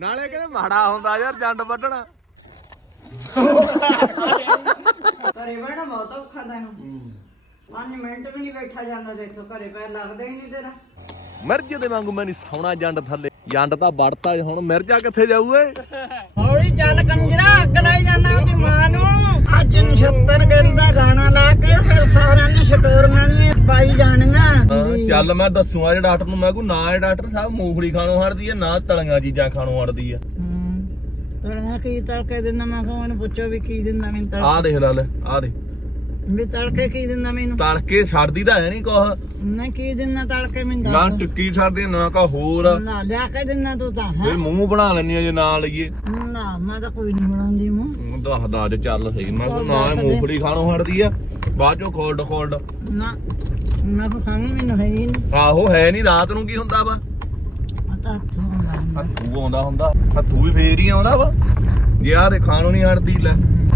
ਨਾਲੇ ਕਹਿੰਦੇ ਮਾੜਾ ਹੁੰਦਾ ਯਾਰ ਜੰਡ ਵੱਢਣਾ। ਘਰੇ ਬੈਠਾ ਬਹੁਤ ਔਖਾ ਤੈਨੂੰ। 5 ਮਿੰਟ ਵੀ ਨਹੀਂ ਬੈਠਾ ਜਾਂਦਾ ਦੇਖੋ ਘਰੇ ਪੈਰ ਲੱਗਦਾ ਹੀ ਨਹੀਂ ਤੇਰਾ। ਮਿਰਜ ਦੇ ਵਾਂਗੂ ਮੈਂ ਨਹੀਂ ਸੌਣਾ ਜੰਡ ਥੱਲੇ। ਜੰਡ ਤਾਂ ਵੜਤਾ ਹੁਣ ਮਿਰਜਾ ਕਿੱਥੇ ਜਾਊ ਏ? ਹੌਲੀ ਚੱਲ ਕੰਜਰਾ ਅੱਗ ਲਾਈ ਜਾਂਦਾ ਉਹਦੀ ਮਾਂ ਨੂੰ। ਅੱਜ ਨਛੱਤਰ ਗਿੱਲ ਦਾ ਗਾਣਾ ਲਾ ਕੇ ਫਿਰ ਸਾਰਿਆਂ ਨੇ ਛਟੋਰੀਆਂ ਨਹੀਂ ਪਾਈ ਜਾਣੀਆਂ ਹਾਂ, ਚੱਲ ਮੈਂ ਦੱਸੂਗਾ ਜੇ ਡਾਕਟਰ ਨੂੰ ਮੈਂ ਕੋ ਨਾ ਇਹ ਡਾਕਟਰ ਸਾਹਿਬ ਮੂੰਗਫਲੀ ਖਾਣੋਂ ਹਟਦੀ ਹੈ ਨਾ ਤਲੀਆਂ ਚੀਜ਼ਾਂ ਖਾਣੋਂ ਹਟਦੀ ਹੈ ਕੀ ਤੜਕੇ ਦਿੰਦਾ ਮੈਂ ਕਿਹਾ ਉਹਨੂੰ ਪੁੱਛੋ ਵੀ ਕੀ ਦਿੰਦਾ ਮੈਨੂੰ ਤੜ ਆਹ ਦੇਖ ਲੈ ਲੈ ਆਹ ਦੇ ਵੀ ਤੜਕੇ ਕੀ ਦਿੰਦਾ ਮੈਨੂੰ? ਤੜਕੇ ਛੱਡਦੀ ਤਾਂ ਹੈ ਨਹੀਂ ਕੁਛ। ਨਾ ਕੀ ਦਿੰਦਾ ਤੜਕੇ ਮੈਨੂੰ ਨਾ ਦੱਸ। ਟਿੱਕੀ ਛੱਡਦੀ ਨਾ ਕਾ ਹੋਰ। ਨਾ ਲਿਆ ਕੇ ਦਿੰਦਾ ਤੂੰ ਤਾਂ ਇਹ ਹੈ? ਮੂੰਹ ਬਣਾ ਲੈਣੀ ਆ ਜੇ ਨਾ ਲਈਏ। ਨਾ ਮੈਂ ਤਾਂ ਕੋਈ ਨਹੀਂ ਬਣਾਉਂਦੀ ਮੂੰਹ। ਦੱਸਦਾ ਅੱਜ ਚੱਲ ਸਹੀ। ਮੈਂ ਕੋ ਨਾ ਇਹ ਮੂੰਗਫਲੀ ਖਾਣੋਂ ਹਟਦੀ ਆ ਬਾਅਦ ਚੋਂ ਖੋਲਡ ਖੋਲਡ ਨਾ। ਮੈਂ ਤਾਂ ਖਾਣ ਮੈਨੂੰ ਹੈ ਹੀ ਨਹੀਂ। ਆਹੋ ਹੈ ਨਹੀਂ ਰਾਤ ਨੂੰ ਕੀ ਹੁੰਦਾ ਵਾ? ਮੈਂ ਤਾਂ ਹੱਥੋਂ ਆਉਂਦਾ ਹੁੰਦਾ। ਹੱਥੂ ਵੀ ਫੇਰ ਹੀ ਆਉਂਦਾ ਵਾ। ਜੇ ਆਹ ਦੇ ਖਾਣੋਂ ਨਹੀਂ ਹਟਦੀ ਲੈ।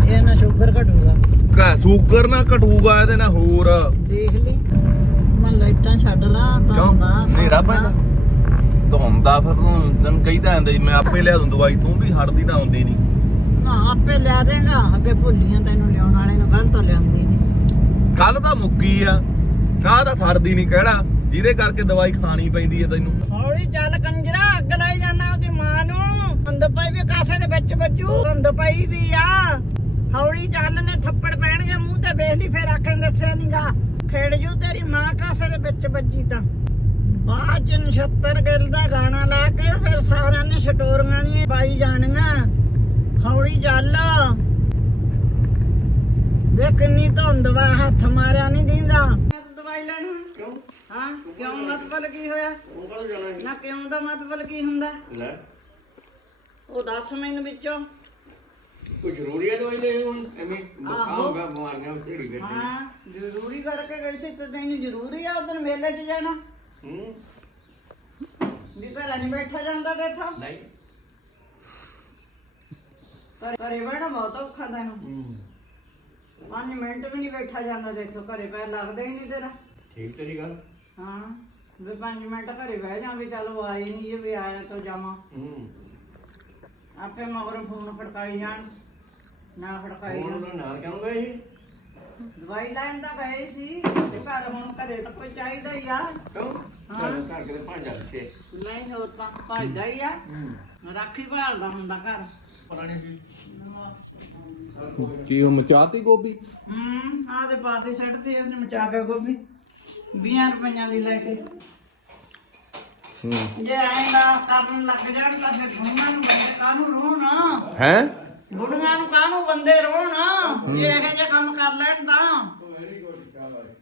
ਇਹ ਨਾ ਸ਼ੂਗਰ ਘਟੂਗਾ। ਕਾ ਸ਼ੂਗਰ ਨਾ ਘਟੂਗਾ ਇਹਦੇ ਨਾਲ ਹੋਰ। ਦੇਖ ਲਈ। ਮੈਂ ਲਾਈਟਾਂ ਛੱਡ ਲਾ ਤਾਂ ਹੁੰਦਾ ਨੇਰਾ ਪੈਂਦਾ। ਧੁੰਦਾ ਫਿਰ ਤੂੰ ਤੈਨੂੰ ਕਹੀਦਾ ਹੁੰਦਾ ਮੈਂ ਆਪੇ ਲਿਆ ਦੂੰ ਦਵਾਈ ਤੂੰ ਵੀ ਹਟਦੀ ਤਾਂ ਹੁੰਦੀ ਨਹੀਂ। ਨਾ ਆਪੇ ਲਿਆ ਦੇਗਾ। ਅੱਗੇ ਭੁੱਲੀਆਂ ਤੈਨੂੰ ਲਿਆਉਣ ਵਾਲੇ ਨੂੰ ਕੱਲ ਤਾਂ ਲਿਆਂਦੀ ਨਹੀਂ। ਕੱਲ ਤਾਂ ਮੁੱਕੀ ਆ। ਚਾਹ ਤਾਂ ਸੜਦੀ ਨਹੀਂ ਕਿਹੜਾ ਜਿਹਦੇ ਕਰਕੇ ਦਵਾਈ ਖਾਣੀ ਪੈਂਦੀ ਹੈ ਤੈਨੂੰ। ਹੌਲੀ ਚੱਲ ਕੰਜਰਾ, ਅੱਗ ਲਾਈ ਜਾਣਾ ਉਹਦੀ ਮਾਂ ਨੂੰ। ਅੰਦ ਪਈ ਵੀ ਕਾਸੇ ਦੇ ਵਿੱਚ ਵੱਜੂ। ਅੰਦ ਪਈ ਵੀ ਆ। ਹੌਲੀ ਚੱਲ, ਨੇ ਥੱਪੜ ਪੈਣਗੇ ਮੂੰਹ ਤੇ। ਵੇਖ ਲਈ, ਫੇਰ ਆਖਣ ਦੱਸਿਆ ਨੀਗਾ ਖੇੜ ਜੂ ਤੇਰੀ ਮਾਂ ਕਾਸੇ ਦੇ ਵਿੱਚ ਵੱਜੀ ਤਾਂ। ਬਾਅਦ ਚ ਨਛੱਤਰ ਗਿੱਲ ਦਾ ਗਾਣਾ ਲਾ ਕੇ ਫਿਰ ਸਾਰਿਆਂ ਨੇ ਸਟੋਰੀਆਂ ਨਹੀਂ ਪਾਈ ਜਾਣੀਆਂ। ਹੌਲੀ ਚੱਲ। ਦੇ ਕਿੰਨੀ ਧੁੰਦ ਵਾ, ਹੱਥ ਮਾਰਿਆ ਨਹੀਂ ਦਿੰਦਾ। ਹਾਂ? ਕਿਉਂ ਮਤਲਬ ਕੀ ਹੋਇਆ? ਨਾ ਕਿਉਂ ਦਾ ਮਤਲਬ ਕੀ ਹੁੰਦਾ? ਲੈ। ਉਹ ਦੱਸ ਮੈਨੂੰ ਵਿੱਚੋਂ। ਕੋਈ ਜ਼ਰੂਰੀ ਹੈ ਦਵਾਈ ਲੈ ਹੁਣ? ਐਵੇਂ ਆਹੋ। ਬਖਾਉਂਗਾ ਬਿਮਾਰੀਆਂ ਢੇੜੀ ਬੈਠੀ ਹਾਂ ਜ਼ਰੂਰੀ ਕਰਕੇ ਗਈ ਸੀ ਤੇ ਤੈਨੂੰ ਜ਼ਰੂਰੀ ਆ ਉਧਰ ਮੇਲੇ 'ਚ ਜਾਣਾ। ਹੂੰ। ਵੀ ਘਰਾਂ ਨਹੀਂ ਬੈਠਾ ਜਾਂਦਾ ਤੇ ਇੱਥੋਂ। ਨਹੀਂ। ਘਰੇ ਘਰੇ ਬੈਠਾ ਬਹੁਤ ਔਖਾ ਤੈਨੂੰ। ਹੂੰ। 5 ਮਿੰਟ ਵੀ ਨਹੀਂ ਬੈਠਾ ਜਾਂਦਾ ਦੇਖੋ ਘਰੇ ਪੈਰ ਲੱਗਦਾ ਹੀ ਨਹੀਂ ਤੇਰਾ। ਠੀਕ ਤੇਰੀ ਗੱਲ। ਹਾਂ ਵੀ 5 ਮਿੰਟ ਘਰੇ ਬਹਿ ਜਾ ਵੀ ਚੱਲ ਉਹ ਆਏ ਨਹੀਂ ਇਹ ਵੀ ਆਇਆ ਤਾਂ ਜਾਵਾਂ। ਹੂੰ। ਆਪੇ ਮਗਰੋਂ ਫੋਨ ਖੜਕਾਈ ਜਾਣ ਨਾ ਖੜਕਾਈ ਹੁਣ ਜਾਣ। ਉਹਨਾਂ ਨਾਲ ਕਿਉਂ ਗਏ ਸੀ? ਦਵਾਈ ਲੈਣ ਤਾਂ ਗਏ ਸੀ ਤੇ ਘਰ ਹੁਣ ਘਰੇ ਤਾਂ ਕੋਈ ਚਾਹੀਦਾ ਹੀ ਆ। ਕਿਉਂ? ਘਰ ਘਰ ਕੇ ਭਾਂਜਾ ਪਿੱਛੇ। ਨਹੀਂ ਹੋਰ ਤਾਂ ਭਜਦਾ ਹੀ ਆ। ਹੂੰ। ਰਾਖੀ ਭਾਲਦਾ ਹੁੰਦਾ ਘਰ। ਪਤਾ ਨਹੀਂ ਸੀ। ਕੀ ਉਹ ਮਚਾਤੀ ਗੋਭੀ? ਹੂੰ ਆਹ ਦੇ ਪਾਤੇ ਸੈੱਟ ਤੇ ਉਹਨੇ ਮਚਾ ਕੇ ਗੋਭੀ। 20 ਰੁਪਈਆਂ ਦੀ ਲੈ ਕੇ। ਹੂੰ। ਜੇ ਐਂ ਨਾ ਕਰਨ ਲੱਗ ਜਾਣ ਤਾਂ ਫਿਰ ਬੁੜੀਆਂ ਨੂੰ ਬੰਦੇ ਕਾਹਨੂੰ ਰੋਣਾ? ਹੈ? ਬੁੜੀਆਂ ਨੂੰ ਕਾਹਨੂੰ ਬੰਦੇ ਰੋਣਾ? ਜੇ ਇਹੋ ਜਿਹੇ ਕੰਮ ਕਰ ਲੈਣ ਤਾਂ।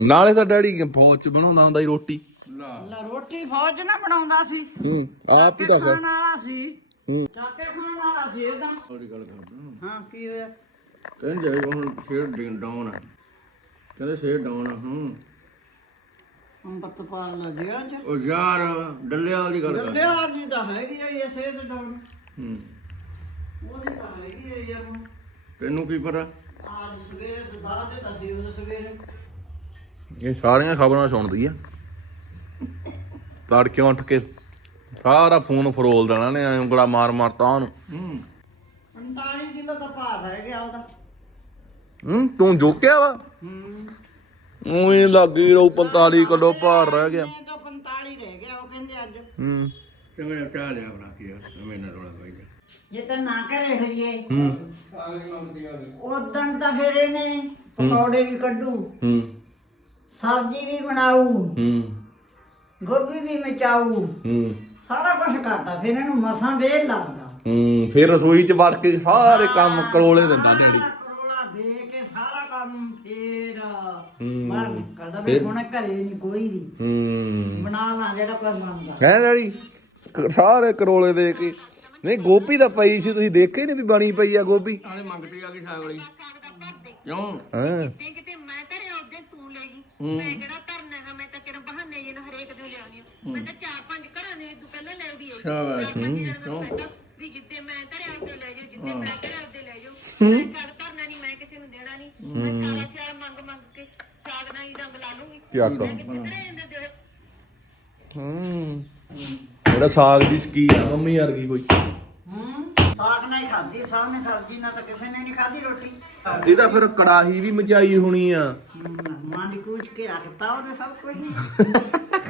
ਨਾਲੇ ਤਾਂ ਡੈਡੀ ਫੌਜ ਚ ਬਣਾਉਂਦਾ ਹੁੰਦਾ ਸੀ ਰੋਟੀ। ਲਾ। ਰੋਟੀ ਫੌਜ ਨਾ ਬਣਾਉਂਦਾ ਸੀ। ਹੂੰ ਆਪ ਹੀ ਤਾਂ ਖਾਣ ਵਾਲਾ ਸੀ। ਹੂੰ। ਚੱਕ ਖਾਣ ਵਾਲਾ ਸੀ ਇਹਦਾ ਥੋੜੀ ਗੱਲ ਕਰਦਾ ਹਾਂ ਕੀ ਹੋਇਆ? ਕਹਿੰਦੇ ਜਾਈ ਹੁਣ ਸ਼ੇਰ ਡਾਊਨ ਆ। ਕਹਿੰਦੇ ਸ਼ੇਰ ਡਾਊਨ ਆ ਹੂੰ। ਅੰਮ੍ਰਿਤਪਾਲ ਲੱਗਿਆ ਜੀ ਉਹ ਯਾਰ ਡੱਲਿਆ ਵਾਲੀ ਗੱਲ ਕਰ ਲਿਆ ਜੀ ਤਾਂ ਹੈਗੀ ਆ ਇਹ ਸਿਹਤ ਡਾਉਣ ਹੂੰ। ਉਹਦੀ ਤਾਂ ਹੈਗੀ ਆ ਯਾਰ ਤੈਨੂੰ ਕੀ ਪਤਾ? ਆਜ ਸਵੇਰੇ ਸਦਾ ਦੇ ਤਾਂ ਸੀ ਉਹ ਸਵੇਰੇ। ਇਹ ਸਾਰੀਆਂ ਖਬਰਾਂ ਸੁਣਦੀ ਆ। ਤੜਕੇ ਉੱਠ ਕੇ ਸਾਰਾ ਫੋਨ ਫਰੋਲ ਦੇਣਾ ਨੇ ਐਂ ਉਂਗਲਾ ਮਾਰ ਮਾਰ ਤਾਂ ਉਹਨੂੰ। ਹੂੰ। 45 ਕਿਲੋ ਦਾ ਭਾਰ ਰਹਿ ਗਿਆ ਉਹਦਾ। ਹੂੰ ਤੂੰ ਜੋਕਿਆ ਵਾ? ਹੂੰ। ਉਹੀ ਲੱਗੀ ਰਹੂ 45 ਕਿਲੋ ਭਾਰ ਰਹਿ ਗਿਆ। ਇਹ ਤਾਂ 45 ਰਹਿ ਗਿਆ ਉਹ ਕਹਿੰਦੇ ਅੱਜ। ਹੂੰ। ਚੰਗਾ ਚਾਹ ਲਿਆ ਬਣਾ ਕੇ ਯਾਰ ਐਵੇਂ ਨਾ ਰੋਣਾ ਪਾਈ ਜੇ। ਤਾਂ ਨਾ ਘਰੇ ਹੋਈਏ ਹੂੰ। ਉਦੋਂ ਤਾਂ ਫਿਰ ਇਹਨੇ ਪਕੌੜੇ ਵੀ ਕੱਢੂ ਹੂੰ। ਸਬਜ਼ੀ ਵੀ ਬਣਾਊ ਹੂੰ। ਗੋਭੀ ਵੀ ਮਚਾਊ। ਹੂੰ। ਸਾਰਾ ਕੁਝ ਕਰਦਾ ਫਿਰ ਇਹਨੂੰ ਮਸਾਂ ਵੇਲ ਲੱਗਦਾ ਹੂੰ ਫਿਰ ਰਸੋਈ ਚ ਵੜ ਕੇ ਸਾਰੇ ਕੰਮ ਕਰੋਲੇ ਦਿੰਦਾ ਡੈਡੀ। ਕੰਮ ਫੇਰ। ਬਾਹਰ ਨਿਕਲਦਾ ਵੀ ਹੁਣ ਘਰੇ ਨਹੀਂ ਕੋਈ ਵੀ ਹੂੰ। ਬਣਾ ਲਾਂਗੇ ਤਾਂ ਕੋਈ ਬਣਦਾ। ਹੈ ਡੈਡੀ? ਕ- ਸਾਰੇ ਕਰੋਲੇ ਦੇ ਕੇ। ਨਹੀਂ ਗੋਭੀ ਤਾਂ ਪਈ ਸੀ ਤੁਸੀਂ ਦੇਖੇ ਨਹੀਂ ਵੀ ਬਣੀ ਪਈ ਆ ਗੋਭੀ? ਆਲੇ ਮੰਗਤੀ ਆ ਗਈ ਸਾਗ ਵਾਲੀ। ਕਿਉਂ? ਹਾਂ। ਕਿਤੇ ਕਿਤੇ ਮੈਂ ਘਰੇ ਆਉਦੇ ਤੂੰ ਲੈ ਗਈ। ਮੈਂ ਕਿਹੜਾ ਧਰਨਾ ਹੈਗਾ ਮੈਂ ਤਾਂ ਕਿਹੜਾ ਬਹਾਨੇ ਜੇ ਨਾ ਹਰੇਕ ਦਿਨ ਲਿਆਉਣੀ ਆ। ਮੈਂ ਤਾਂ ਚਾਰ ਪੰਜ ਘਰਾਂ ਦੇ ਤੂੰ ਪਹਿਲਾਂ ਲੈ ਵੀ ਆਈ। ਸ਼ਾਬਾਸ਼। ਚਾਰ ਪੰਜ ਜਣ ਮੈਨੂੰ ਕਹਿੰਦਾ। ਦਿਓ ਹੂੰ। ਜਿਹੜਾ ਸਾਗ ਦੀ ਸਕੀਨ ਆ ਮੰਮੀ ਵਰਗੀ ਕੋਈ। ਸਾਗ ਨਾਲ ਹੀ ਖਾਧੀ ਸਾਹਮਣੇ ਸਬਜ਼ੀ ਨਾਲ ਤਾਂ ਕਿਸੇ ਨੇ ਨਹੀਂ ਖਾਧੀ ਰੋਟੀ। ਇਹ ਤਾਂ ਫਿਰ ਕੜਾਹੀ ਵੀ ਮਚਾਈ ਹੋਣੀ ਆ। ਮਾਂ ਦੀ ਕੂਚ ਕੇ ਰੱਖਤਾ ਉਹਨੇ ਸਭ ਕੁਝ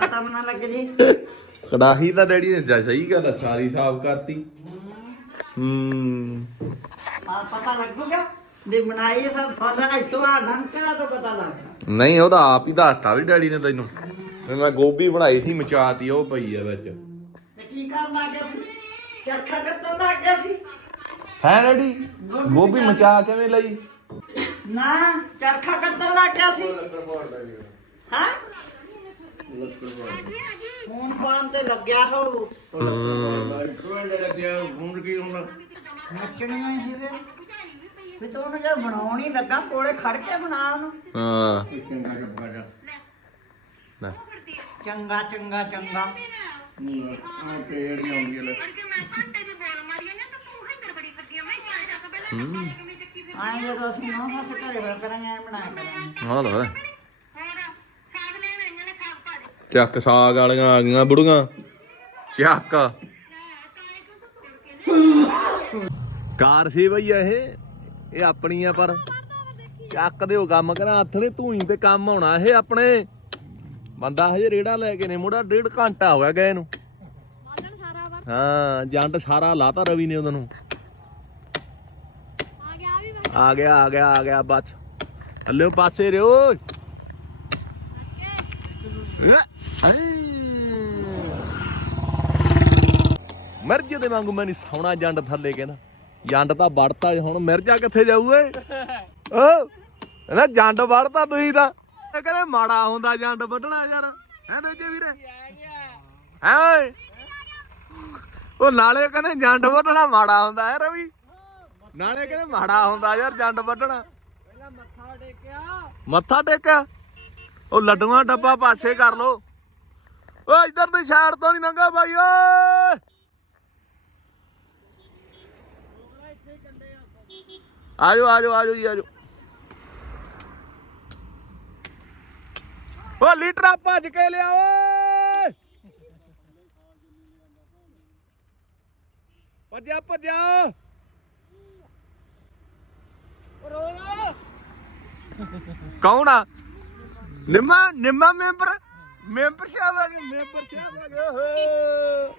ਪਤਾ ਨਾ ਲੱਗ ਜੇ। ਕੜਾਹੀ ਤਾਂ ਡੈਡੀ ਨੇ ਜਾ ਸਹੀ ਗੱਲ ਆ ਸਾਰੀ ਸਾਫ਼ ਕਰਤੀ। ਹੂੰ। ਆ ਪਤਾ ਲੱਗੂਗਾ? ਵੀ ਬਣਾਈ ਸਭ ਫਲ ਇਤੋਂ ਆ ਨੰਕਾ ਤੋਂ ਪਤਾ ਲੱਗਦਾ ਨਹੀਂ ਉਹਦਾ ਆਪ ਹੀ ਦੱਸਤਾ ਵੀ ਡੈਡੀ ਨੇ ਤੈਨੂੰ। ਵੀ ਮੈਂ ਗੋਭੀ ਬਣਾਈ ਸੀ ਮਚਾਤੀ ਉਹ ਪਈ ਆ ਵਿੱਚ। ਤੇ ਕੀ ਕਰਨ ਲੱਗ ਗਿਆ ਸੀ? ਚਰਖਾ ਕੱਤਣ ਲੱਗ ਗਿਆ ਸੀ? ਹੈ ਡੈਡੀ? ਗੋਭੀ ਮਚਾ ਕਿਵੇਂ ਲਈ? ਨਾ ਚਰਖਾ ਕੱਤਣ ਲੱਗ ਗਿਆ ਸੀ। ਹਾਂ? ਫੋਨ ਫਾਨ ਤੇ ਲੱਗਿਆ ਹੋ। ਲੱਗਿਆ ਹੁਣ ਕੀ ਹੁਣ? ਨੱਚਣੀਆਂ ਹੀ ਸੀ ਫਿਰ ਵੀ ਤੂੰ ਉਹਨੂੰ ਜੇ ਬਣਾਉਣ ਹੀ ਲੱਗਾ ਕੋਲੇ ਖੜ ਕੇ ਬਣਾ ਉਹਨੂੰ। ਹਾਂ। ਚੰਗਾ ਚੱਪਾ ਜਾ। ਲੈ। ਚੰਗਾ ਚੰਗਾ ਚੰਗਾ। ਆ ਨਹੀਂ ਆਉਂਦੀ ਲੈ। ਆਏ ਜਦੋਂ ਅਸੀਂ ਨੌ ਹੱਸ ਘਰੇ ਵਰ ਕਰਾਂਗੇ ਐ ਕਰਾਂਗੇ। ਹਾਂ ਲੈ ਚੱਕ ਸਾਗ ਵਾਲੀਆਂ ਆ ਗਈਆਂ ਬੁੜੀਆਂ। ਚੱਕ। ਕਾਰ ਸੀ ਬਈ ਇਹ। ਇਹ ਆਪਣੀ ਆ ਪਰ ਚੱਕ ਦਿਓ ਕੰਮ ਕਰਾਂ। ਹੱਥ ਨੇ ਤੂੰ ਤੇ ਕੰਮ ਆਉਣਾ ਇਹ ਆਪਣੇ। ਬੰਦਾ ਹਜੇ ਰੇੜਾ ਲੈ ਕੇ ਨੇ ਮੁੰਡਾ ਡੇਢ ਘੰਟਾ ਹੋਇਆ ਗਿਆ ਗਏ ਨੂੰ। ਹਾਂ ਜੰਡ ਸਾਰਾ ਲਾਤਾ ਰਵੀ ਨੇ ਉਹਨਾਂ। ਨੂੰ ਆ ਗਿਆ ਆ ਗਿਆ ਆ ਗਿਆ ਬਚ ਹੱਲੇ ਪਾਸੇ ਰਿਓ। ਮਿਰਜ ਦੇ ਵਾਂਗੂ ਮੈਂ ਨਹੀਂ ਸੌਣਾ ਜੰਡ ਥੱਲੇ ਕਹਿੰਦਾ। ਜੰਡ ਤਾਂ ਵੜਤਾ ਹੁਣ ਮਿਰਜਾ ਕਿੱਥੇ ਜਾਊ ਏ? ਓ, ਕਹਿੰਦਾ ਜੰਡ ਵੜਤਾ ਤੁਸੀਂ ਤਾਂ। ਇਹ ਕਹਿੰਦੇ ਮਾੜਾ ਹੁੰਦਾ ਜੰਡ ਵੱਢਣਾ ਯਾਰ। ਹੈ ਦੂਜੇ ਵੀਰੇ? ਹੈ ਓਏ? ਉਹ ਨਾਲੇ ਕਹਿੰਦੇ ਜੰਡ ਵੱਢਣਾ ਮਾੜਾ ਹੁੰਦਾ ਹੈ ਰਵੀ ਨਾਲੇ ਕਹਿੰਦੇ ਮਾੜਾ ਹੁੰਦਾ ਯਾਰ ਜੰਡ ਵੱਢਣਾ। ਮੱਥਾ ਟੇਕਿਆ? ਮੱਥਾ ਟੇਕਿਆ ਉਹ ਲੱਡੂਆਂ ਡੱਬਾ ਪਾਸੇ ਕਰ ਲੋ ਓ ਇਧਰ ਦੀ ਸਾਈਡ ਤੋਂ ਨਹੀਂ ਲੰਘਾ ਬਾਈ, ਓਏ! ਆਜੋ ਆਜੋ ਆਜੋ ਜੀ ਆਜੋ। ਓ ਲੀਟਰਾ ਭੱਜ ਕੇ ਲਿਆ ਓਏ। ਭੱਜਿਆ ਭੱਜਿਆ। ਕੌਣ ਆ? ਨਿੰਮਾ ਨਿੰਮਾ ਮੈਂਬਰ ਮੈਂਬਰਸ਼ਿਪ ਆ ਗਈ ਮੈਂਬਰਸ਼ਿਪ ਆ ਗਈ ਓਹੋ।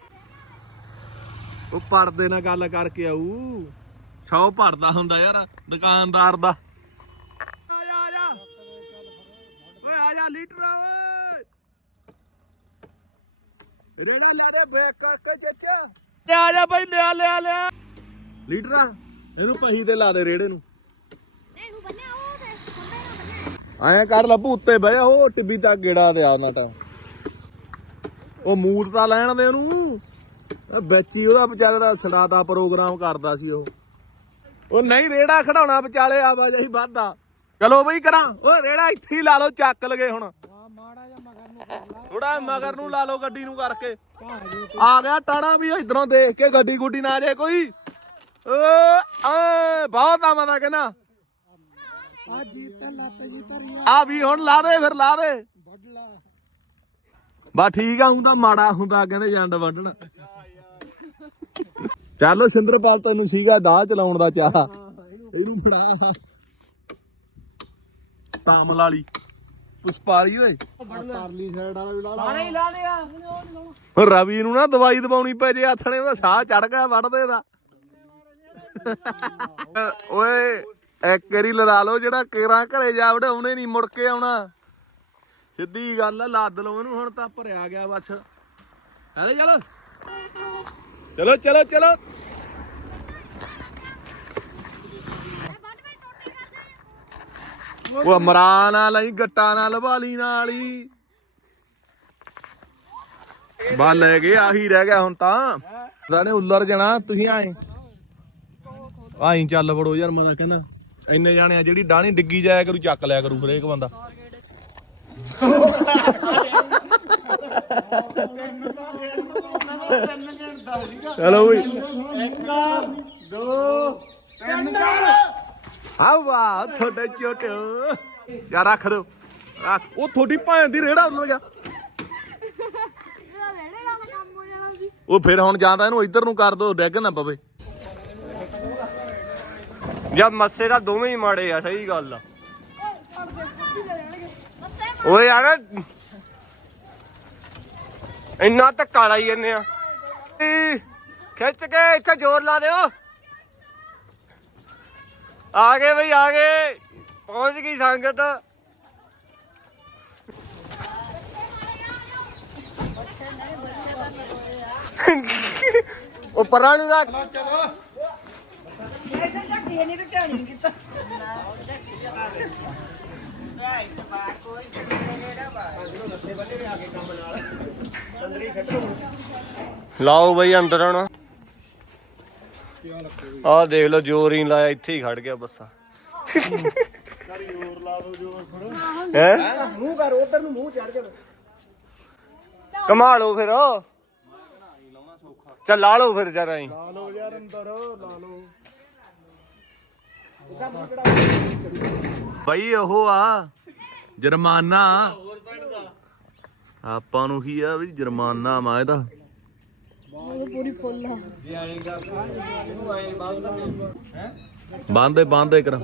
ਉਹ ਪਰਦੇ ਨਾਲ ਗੱਲ ਕਰਕੇ ਆਊ। ਸੌ ਭਰਦਾ ਹੁੰਦਾ ਯਾਰ, ਦੁਕਾਨਦਾਰ ਦਾ। ਆ ਜਾ ਆ ਜਾ ਓਏ ਆ ਜਾ ਲੀਟਰ ਓਏ। ਰੇੜਾ ਲਾ ਦੇ ਬੇਕ ਕਰਕੇ ਚੱਚਾ। ਲੈ ਆ ਜਾ ਭਾਈ ਲਿਆ ਲਿਆ ਲਿਆ ਲੀਟਰ ਇਹਨੂੰ ਪਹੀ ਤੇ ਲਾ ਦੇ ਰੇੜੇ ਨੂੰ। ਐਂ ਕਰ ਲੱਭੂ, ਉੱਤੇ ਬਹਿ ਜਾ, ਉਹ ਟਿੱਬੀ ਤੱਕ ਗੇੜਾ ਦੇ ਆ ਤਾਂ ਉਹ ਮੂਰਤਾ ਲੈਣ ਦੇ ਉਹਨੂੰ। ਵਿੱਚ ਹੀ ਉਹਦਾ ਵਿਚਾਰੇ ਦਾ ਸੜਾਦਾ ਪ੍ਰੋਗਰਾਮ ਕਰਦਾ ਸੀ ਉਹ। ਉਹ ਨਹੀਂ ਰੇੜਾ ਖੜਾਉਣਾ ਵਿਚਾਲੇ ਆਵਾਜਾਈ ਵੱਧਦਾ ਚਲੋ ਬਈ ਕਰਾਂ। ਉਹ ਰੇੜਾ ਇੱਥੇ ਹੀ ਲਾ ਲਓ ਚੱਕ ਲਗੇ ਹੁਣ। ਥੋੜਾ ਮਗਰ ਨੂੰ ਲਾ। ਲਓ ਗੱਡੀ ਨੂੰ ਕਰਕੇ। ਆ ਗਿਆ ਟਾਣਾ ਵੀ ਇਧਰੋਂ ਦੇਖ ਕੇ ਗੱਡੀ ਗੁੱਡੀ ਨਾ ਆ ਜਾਏ ਕੋਈ। ਓ ਏ ਬਹੁਤ ਆ ਮਦਾ ਕਹਿੰਦਾ। ਆ ਵੀ ਹੁਣ ਲਾ ਦੇ ਫਿਰ ਲਾ ਦੇ। ਬਾ ਠੀਕ ਆ ਹੁੰਦਾ ਮਾੜਾ ਹੁੰਦਾ ਕਹਿੰਦੇ ਜੰਡ ਵੱਢਣਾ। ਚਲੋ ਸਿੰਦਰਪਾਲ ਤੈਨੂੰ ਸੀਗਾ ਦਾਹ ਚਲਾਉਣ ਦਾ ਚਾਹ। ਇਹਨੂੰ ਫੜਾ। ਤਾਮਲ ਵਾਲੀ। ਪੁਸ਼ਪਾਲੀ ਓਏ। ਸਾਰੇ ਹੀ ਲਾ ਲਿਆ ਹੁਣ ਰਵੀ ਨੂੰ ਨਾ ਦਵਾਈ ਦਵਾਉਣੀ ਪੈ ਜੇ ਆਥਣੇ ਉਹਦਾ ਸਾਹ ਚੜ ਗਿਆ ਵੱਢਦੇ ਦਾ ਓਏ ਇੱਕ ਵਾਰੀ ਲੜਾ ਲਓ ਜਿਹੜਾ ਕੇਰਾਂ ਘਰੇ ਜਾ ਵੜੇ ਉਹਨੇ ਨਹੀਂ ਮੁੜ ਕੇ ਆਉਣਾ। ਸਿੱਧੀ ਗੱਲ ਆ ਲੱਦ ਲਓ ਇਹਨੂੰ ਹੁਣ ਤਾਂ ਭਰਿਆ ਗਿਆ ਬਸ। ਹੈਲੇ ਚਲੋ। ਚਲੋ ਚਲੋ ਚਲੋ। ਉਹ ਅਮਰਾ ਨਾਲ ਹੀ ਗੱਟਾ ਨਾਲ ਲਵਾਲੀ ਨਾਲ ਹੀ। ਬਾ ਲੈ ਗਏ, ਆਹੀ ਰਹਿ ਗਿਆ ਹੁਣ ਤਾਂ। ਦਾਨੇ ਉੱਲਰ ਜਾਣਾ, ਤੁਸੀਂ ਆਏ। ਆਈ ਚੱਲ ਵੜੋ ਯਾਰ, ਮੈਂ ਤਾਂ ਕਹਿੰਦਾ, ਇੰਨੇ ਜਾਣੇ ਆ ਜਿਹੜੀ ਡਾਣੀ ਡਿੱਗੀ ਜਾਇਆ ਕਰੂ, ਚੱਕ ਲਿਆ ਕਰੂ ਹਰੇਕ ਬੰਦਾ। ਚਲੋ ਬਈ ਆ ਵਾਹ, ਤੁਹਾਡੇ ਛੋਟੇ ਯਾਰ ਰੱਖ ਦਿਓ। ਰੱਖ। ਉਹ ਤੁਹਾਡੀ ਭੈਣ ਦੀ ਰੇੜਾ ਉੱਲਰ ਗਿਆ। ਉਹ ਫਿਰ ਹੁਣ ਜਾਂਦਾ ਇਹਨੂੰ ਇੱਧਰ ਨੂੰ ਕਰ ਦੋ, ਡੈਗ ਨਾ ਪਵੇ। ਜਾਂ ਮੱਸੇ ਦਾ ਦੋਵੇਂ ਹੀ ਮਾੜੇ ਆ, ਸਹੀ ਗੱਲ ਆ। ਓਏ ਯਾਰ, ਇੰਨਾ ਧੱਕਾ ਲਾਈ ਜੰਨੇ ਆ। ਈ, ਖਿੱਚ ਕੇ ਇੱਥੇ ਜ਼ੋਰ ਲਾ ਦਿਓ ਆ ਗਏ ਬਈ ਆ ਗਏ ਪਹੁੰਚ ਗਈ ਸੰਗਤ ਉਹ ਪਰਾਂ ਨੂੰ ਰੱਖ ਲਾਓ ਬਈ ਅੰਦਰ ਹੁਣ ਆਹ ਦੇਖ ਲਓ ਜੋਰ ਹੀ ਲਾਇਆ ਇੱਥੇ ਹੀ ਖੜ ਗਿਆ ਬੱਸਾ। ਹੈ? ਮੂੰਹ ਕਰ ਉਧਰ ਨੂੰ ਮੂੰਹ ਚੜ ਜਾਵੇ ਕਮਾ ਲਓ ਫਿਰ। ਚੱਲ ਲਾ ਲਓ ਫਿਰ ਜਰਾ ਹੀ। ਲਾ ਲਓ ਯਾਰ ਅੰਦਰ ਲਾ ਲਓ ਬਈ ਉਹ ਆ, ਜੁਰਮਾਨਾ। ਆਪਾਂ ਨੂੰ ਕੀ ਆ ਵੀ ਜੁਰਮਾਨਾ ਮਾ ਇਹਦਾ। ਬੰਦੇ ਬੰਦੇ ਕਰ